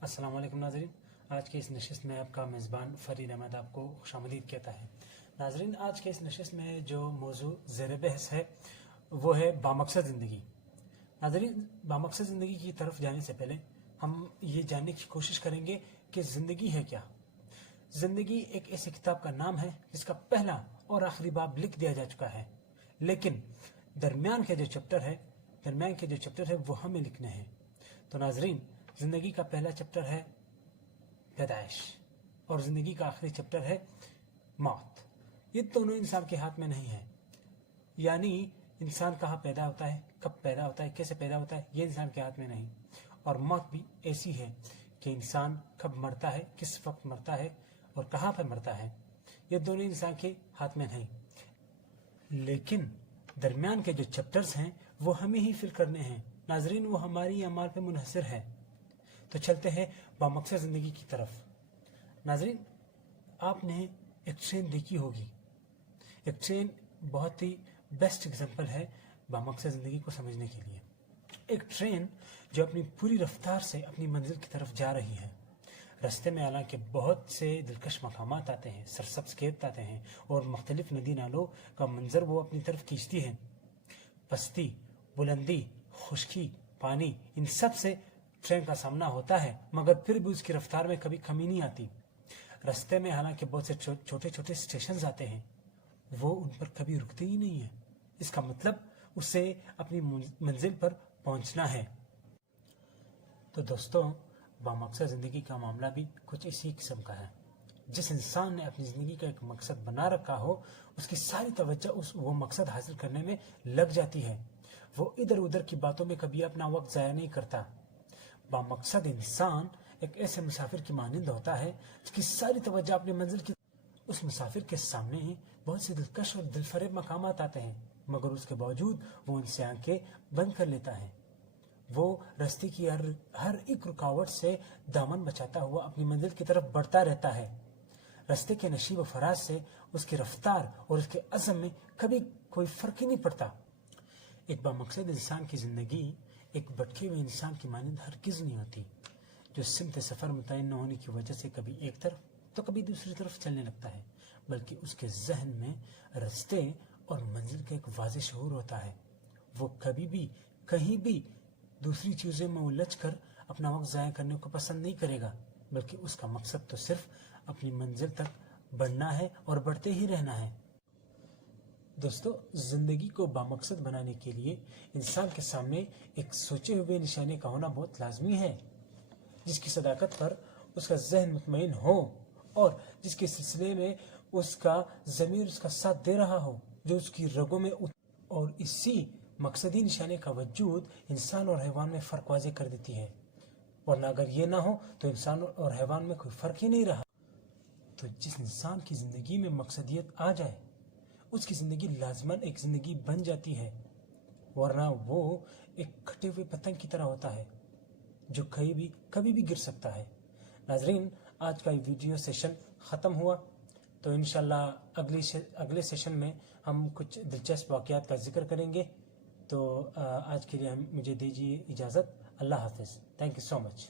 अस्सलाम वालेकुम नाजरीन। आज के इस नशिस्त में आपका मेज़बान फ़रीद अहमद आपको खुशामदीद कहता है। नाजरीन, आज के इस नशिस्त में जो मौजू ज़ेर बहस है वो है बामकसद ज़िंदगी। नाजरीन, बामकसद ज़िंदगी की तरफ जाने से पहले हम ये जानने की कोशिश करेंगे कि ज़िंदगी है क्या। ज़िंदगी एक ऐसी किताब का नाम है जिसका पहला और आखिरी बाब लिख दिया जा चुका है, लेकिन दरमियान के जो चैप्टर है वो हमें लिखने हैं। तो नाजरीन, ज़िंदगी का पहला चैप्टर है पैदाइश और ज़िंदगी का आखिरी चैप्टर है मौत। ये दोनों इंसान के हाथ में नहीं है। यानी इंसान कहाँ पैदा होता है, कब पैदा होता है, कैसे पैदा होता है, ये इंसान के हाथ में नहीं। और मौत भी ऐसी है कि इंसान कब मरता है, किस वक्त मरता है और कहाँ पर मरता है, ये दोनों इंसान के हाथ में नहीं। लेकिन दरमियान के जो चैप्टर्स हैं वो हमें ही फिल करने हैं। नाजरीन, वो हमारी अमाल पे मुनहसर है। तो चलते हैं बामकसद ज़िंदगी की तरफ। नाजरीन, आपने एक ट्रेन देखी होगी। एक ट्रेन बहुत ही बेस्ट एग्जांपल है बामकसद ज़िंदगी को समझने के लिए। एक ट्रेन जो अपनी पूरी रफ्तार से अपनी मंजिल की तरफ जा रही है। रास्ते में हालांकि बहुत से दिलकश मकामात आते हैं, सरसब्ज़ खेत आते हैं और मुख्तलिफ नदी नालों का मंजर वो अपनी तरफ खींचती है। पस्ती, बुलंदी, खुश्की, पानी, इन सब से ट्रेन का सामना होता है, मगर फिर भी उसकी रफ्तार में कभी कमी नहीं आती। रास्ते में हालांकि बहुत से छोटे छोटे स्टेशन आते हैं, वो उन पर कभी रुकते ही नहीं है। इसका मतलब उसे अपनी मंजिल पर पहुंचना है। तो दोस्तों, बामकसद ज़िंदगी का मामला भी कुछ इसी किस्म का है। जिस इंसान ने अपनी ज़िंदगी का एक मकसद बना रखा हो, उसकी सारी तवज्जो वो मकसद हासिल करने में लग जाती है। वो इधर उधर की बातों में कभी अपना वक्त ज़ाया नहीं करता। बामकसद इंसान एक ऐसे मुसाफिर की मानिंद होता है जिसकी सारी तवज्जो अपनी मंजिल की। उस मुसाफिर के सामने बहुत से दिलकश और दिलफरेब मकामात आते हैं, मगर उसके बावजूद वो उनसे आंखें बंद कर लेता है। वो रास्ते की हर एक रुकावट से दामन बचाता हुआ अपनी मंजिल की तरफ बढ़ता रहता है। रास्ते के नशीब व फराज से उसकी रफ्तार और उसके अज़म में कभी कोई फर्क ही नहीं पड़ता। एक बामकसद इंसान की ज़िंदगी एक भटके हुए इंसान की मानिंद हरगिज़ नहीं होती, जो सिमत सफ़र मुतयन न होने की वजह से कभी एक तरफ तो कभी दूसरी तरफ चलने लगता है, बल्कि उसके जहन में रास्ते और मंजिल का एक वाज़ेह शऊर होता है। वो कभी भी कहीं भी दूसरी चीज़ों में उलझ कर अपना वक्त ज़ाया करने को पसंद नहीं करेगा, बल्कि उसका मकसद तो सिर्फ अपनी मंजिल तक बढ़ना है और बढ़ते ही रहना है। दोस्तों, ज़िंदगी को बामकसद बनाने के लिए इंसान के सामने एक सोचे हुए निशाने का होना बहुत लाजमी है, जिसकी सदाकत पर उसका जहन मुतमईन हो और जिसके सिलसिले में उसका ज़मीर उसका साथ दे रहा हो, जो उसकी रगों में और इसी मकसदी निशाने का वजूद इंसान और हैवान में फ़र्क वाज़ेह कर देती है। वरना अगर ये ना हो तो इंसान और हैवान में कोई फ़र्क ही नहीं रहा। तो जिस इंसान की ज़िंदगी में मकसदियत आ जाए, उसकी ज़िंदगी लाजमन एक ज़िंदगी बन जाती है, वरना वो एक कटे हुए पतंग की तरह होता है जो कभी भी गिर सकता है। नाजरीन, आज का ये वीडियो सेशन ख़त्म हुआ, तो इंशाल्लाह अगले सेशन में हम कुछ दिलचस्प वाक़यात का जिक्र करेंगे। तो आज के लिए मुझे दीजिए इजाज़त। अल्लाह हाफ़िज़। Thank you so much.